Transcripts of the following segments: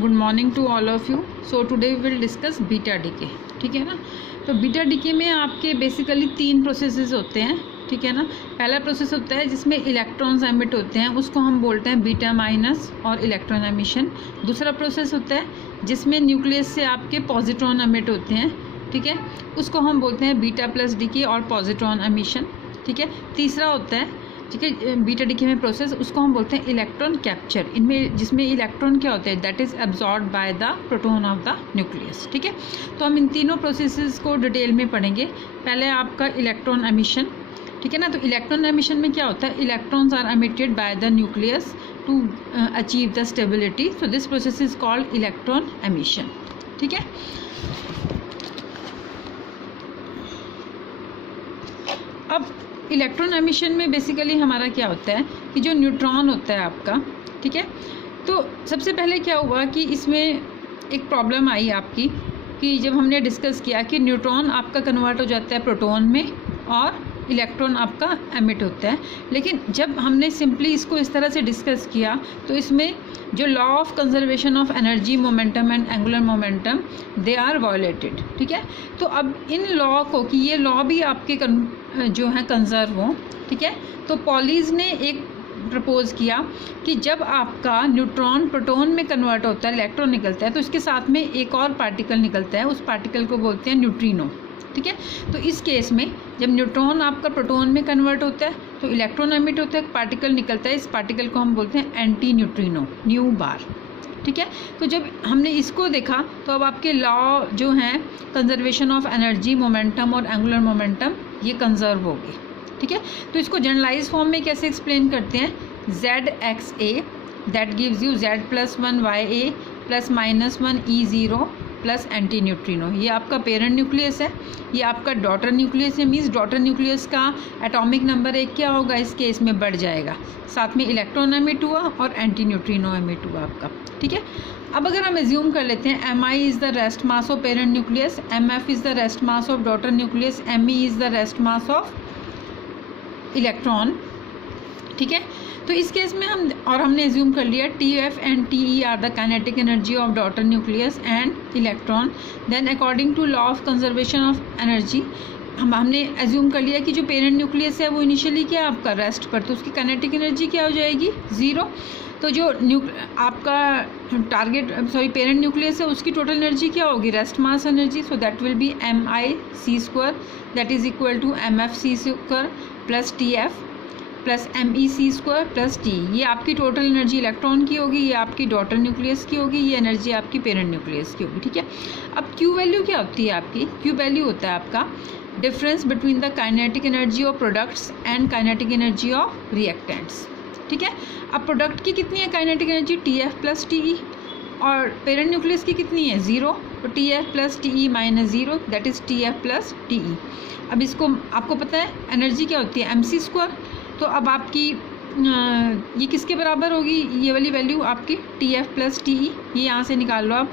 Good morning to all of you. So today we will discuss beta decay. ठीक है ना। तो beta decay में आपके बेसिकली 3 प्रोसेसेस होते हैं। ठीक है ना। पहला प्रोसेस होता है जिसमें इलेक्ट्रॉन्स एमिट होते हैं, उसको हम बोलते हैं बीटा माइनस और इलेक्ट्रॉन एमिशन। दूसरा प्रोसेस होता है जिसमें न्यूक्लियस से आपके पॉजिट्रॉन एमिट होते हैं। ठीक है, उसको हम बोलते हैं बीटा प्लस डीके और पॉजिट्रॉन एमिशन। ठीक है। तीसरा होता है, ठीक है, बीटा डीके में प्रोसेस, उसको हम बोलते हैं इलेक्ट्रॉन कैप्चर। इनमें जिसमें इलेक्ट्रॉन क्या होते हैं, that is absorbed by the proton of the nucleus. ठीक है। तो हम इन तीनों प्रोसेसेस को डिटेल में पढ़ेंगे। पहले आपका इलेक्ट्रॉन एमिशन। ठीक है ना। तो इलेक्ट्रॉन एमिशन में क्या होता है, electrons are emitted by the nucleus to achieve the stability. So this process is called electron emission. ठीक है। अब इलेक्ट्रॉन एमिशन में बेसिकली हमारा क्या होता है कि जो न्यूट्रॉन होता है आपका, ठीक है, तो सबसे पहले क्या हुआ कि इसमें एक प्रॉब्लम आई आपकी कि जब हमने डिस्कस किया कि न्यूट्रॉन आपका कन्वर्ट हो जाता है प्रोटॉन में और इलेक्ट्रॉन आपका एमिट होता है। लेकिन जब हमने सिंपली इसको इस तरह से डिस्कस किया तो इसमें जो law of conservation of energy, momentum and angular momentum, they are violated. ठीक है। तो अब इन लॉ को, कि ये लॉ भी आपके जो है कंजर्व हों। ठीक है। तो पॉलीज ने एक प्रपोज किया कि जब आपका न्यूट्रॉन प्रोटॉन में कन्वर्ट होता है, इलेक्ट्रॉन निकलता है, तो इसके साथ में एक और पार्टिकल निकलता है, उस पार्टिकल को बोलते हैं न्यूट्रिनो। ठीक है। तो इस केस में जब न्यूट्रॉन आपका प्रोटॉन में कन्वर्ट होता है तो इलेक्ट्रॉन एमिट होता है, एक पार्टिकल निकलता है, इस पार्टिकल को हम बोलते हैं एंटी न्यूट्रिनो, न्यू बार। ठीक है। तो जब हमने इसको देखा तो अब आपके लॉ जो हैं कंजर्वेशन ऑफ एनर्जी, मोमेंटम और एंगुलर मोमेंटम, ये कंजर्व हो गए। ठीक है। तो इसको जनरलाइज फॉर्म में कैसे एक्सप्लेन करते हैं, ZXA that gives you Z+1 YA +-1 E0 plus anti neutrino. ये आपका पेरेंट न्यूक्लियस है, ये आपका डॉटर न्यूक्लियस है। मीन्स डॉटर न्यूक्लियस का एटॉमिक नंबर 1 क्या होगा, इस केस में बढ़ जाएगा, साथ में इलेक्ट्रॉन एमिट हुआ और एंटी न्यूट्रिनो एमिट हुआ आपका। ठीक है। अब अगर हम एज्यूम कर लेते हैं Mi is the rest mass of parent nucleus, Mf is the rest mass of daughter nucleus, Me is the rest mass of electron. ठीक है। तो इस केस में हमने एज्यूम कर लिया TF and TE are the kinetic energy of daughter nucleus and electron. Then according to law of conservation of energy हमने assume कर लिया कि जो पेरेंट न्यूक्लियस है वो इनिशियली क्या है आपका रेस्ट पर, तो उसकी काइनेटिक एनर्जी क्या हो जाएगी, 0। तो जो आपका पेरेंट न्यूक्लियस है उसकी टोटल एनर्जी क्या होगी, rest mass energy. So that will be MIC² that is equal to MFC² plus TF plus MEC² plus T। ये आपकी टोटल एनर्जी इलेक्ट्रॉन की होगी, ये आपकी डॉटर न्यूक्लियस की होगी, ये एनर्जी आपकी पेरेंट न्यूक्लियस की होगी। ठीक है। अब Q वैल्यू क्या होती है आपकी, Q वैल्यू होता है आपका difference between the kinetic energy of products and kinetic energy of reactants. ठीक है। अब प्रोडक्ट की कितनी है kinetic energy, TF plus TE, और पेरेंट न्यूक्लियस की कितनी है, 0। तो TF plus TE minus 0 that is TF plus TE। अब इसको आपको पता है एनर्जी क्या होती है, MC²। तो अब आपकी ये किसके बराबर होगी, ये वाली वैल्यू आपकी TF प्लस TE, ये यहाँ से निकाल लो आप,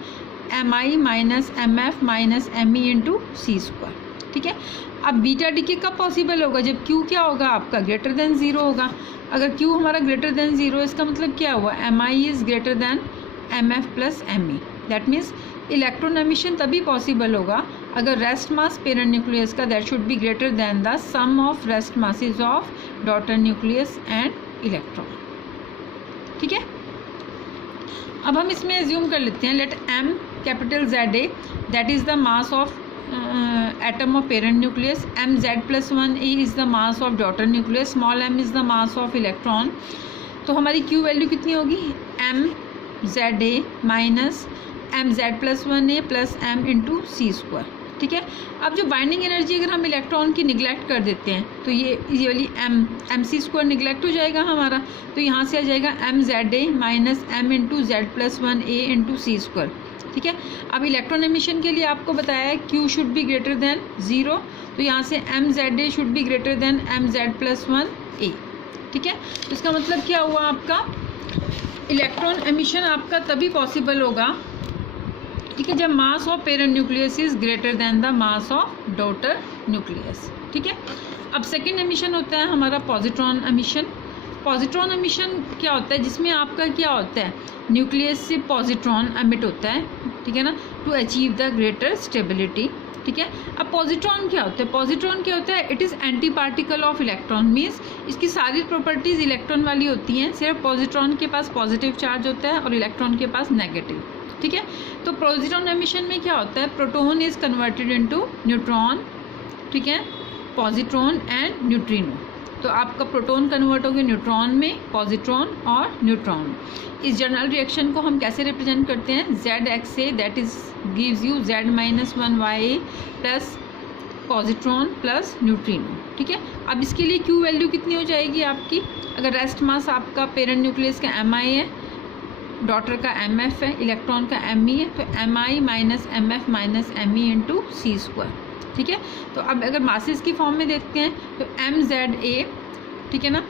MI minus MF minus ME into C²। ठीक है। अब बीटा डीके कब पॉसिबल होगा, जब Q क्या होगा आपका ग्रेटर देन 0 होगा। अगर Q हमारा ग्रेटर देन 0 इसका मतलब क्या हुआ, MI is greater than MF plus ME। That means electron emission तभी पॉसिबल होगा अगर रेस्ट मास पेरेंट न्यूक्लियस का that should be greater than the sum of rest masses of daughter nucleus and electron. ठीक है। अब हम इसमें एज्यूम कर लेते हैं, let M capital ZA that is the mass of atom of parent nucleus, MZ+1A is the mass of daughter nucleus, small m is the mass of electron. तो हमारी Q वैल्यू कितनी होगी, MZA minus MZ+1A plus M into C²। ठीक है। अब जो binding energy अगर हम इलेक्ट्रॉन की निगलेक्ट कर देते हैं तो ये वाली MC² निगलेक्ट हो जाएगा हमारा, तो यहाँ से आ जाएगा MZA minus M into Z+1A into C²। ठीक है। अब इलेक्ट्रॉन एमिशन के लिए आपको बताया है Q should be greater then 0, तो यहाँ से MZA should be greater then MZ+1A। ठीक है। तो इसका मतलब क्या हुआ, आपका इलेक्ट्रॉन एमिशन आपका तभी पॉसिबल होगा, ठीक है, जब मास of parent nucleus is greater than the mass of daughter nucleus. ठीक है। अब सेकेंड एमिशन होता है हमारा पॉजिट्रॉन एमिशन। पॉजिट्रॉन एमिशन क्या होता है, जिसमें आपका क्या होता है, न्यूक्लियस से पॉजिट्रॉन एमिट होता है, ठीक है ना, to achieve the greater stability, ठीक है। अब पॉजिट्रॉन क्या होता है, पॉजिट्रॉन क्या होता है, it is anti particle of electron, means इसकी सारी प्रॉपर्टीज़ इलेक्ट्रॉन वाली होती हैं, सिर्फ पॉजिट्रॉन के पास पॉजिटिव चार्ज होता है और इलेक्ट्रॉन के पास नेगेटिव, ठीक है। तो पॉजिट्रॉन एमिशन में क्या होता है, proton is converted into neutron, ठीक है, पॉजिट्रॉन एंड न्यूट्रिनो। तो आपका प्रोटॉन कन्वर्ट हो गया न्यूट्रॉन में, पॉजिट्रॉन और न्यूट्रॉन। इस जनरल रिएक्शन को हम कैसे रिप्रेजेंट करते हैं, जेड एक्स से, that is gives you Z-1Y plus positron plus neutrino, ठीक है। अब इसके लिए क्यू वैल्यू कितनी हो जाएगी आपकी, अगर रेस्ट मास आपका पेरेंट न्यूक्लियस का Mi है, डॉटर का Mf है, इलेक्ट्रॉन का Me है, तो Mi minus Mf minus Me into सी स्क्वायर, ठीक है। तो अब अगर मासेस की फॉर्म में देखते हैं तो MZA, ठीक है ना,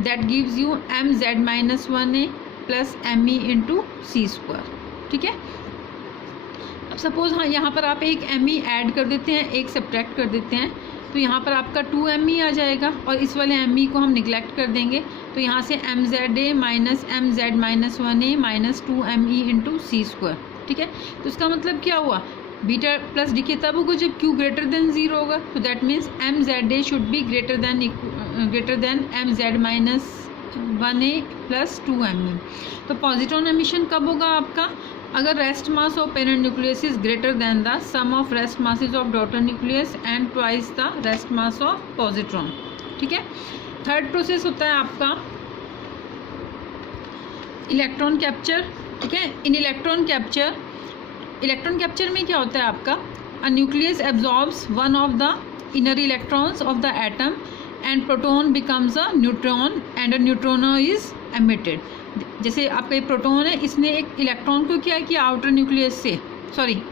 that gives you MZ-1A plus Me into C square, ठीक है। अब सपोज हाँ यहाँ पर आप एक Me ऐड कर देते हैं, एक सब्ट्रैक्ट कर देते हैं, तो यहाँ पर आपका 2Me आ जाएगा और इस वाले Me को हम निगलेक्ट कर देंगे, तो यहाँ से MZA minus MZ-1A minus 2Me into सी स्क्वायर, ठीक है। तो इसका मतलब क्या हुआ, बीटा प्लस डीके तब होगा जब Q ग्रेटर देन 0 होगा, तो that means MZA should be greater than MZ-1A plus 2Me। तो पॉजिट्रॉन एमिशन कब होगा आपका, अगर rest mass of parent nucleus is greater than the sum of rest masses of daughter nucleus and twice the rest mass of positron, ठीक है। Third process होता है आपका इलेक्ट्रॉन कैप्चर, ठीक है। इन इलेक्ट्रॉन कैप्चर में क्या होता है आपका, a nucleus absorbs one of the inner electrons of the atom and proton becomes a neutron and a neutrino is emitted. जैसे आपका ये प्रोटॉन है, इसने एक इलेक्ट्रॉन को क्या किया, आउटर न्यूक्लियस से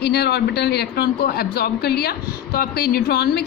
इनर ऑर्बिटल इलेक्ट्रॉन को एब्जॉर्ब कर लिया, तो आपका ये न्यूट्रॉन में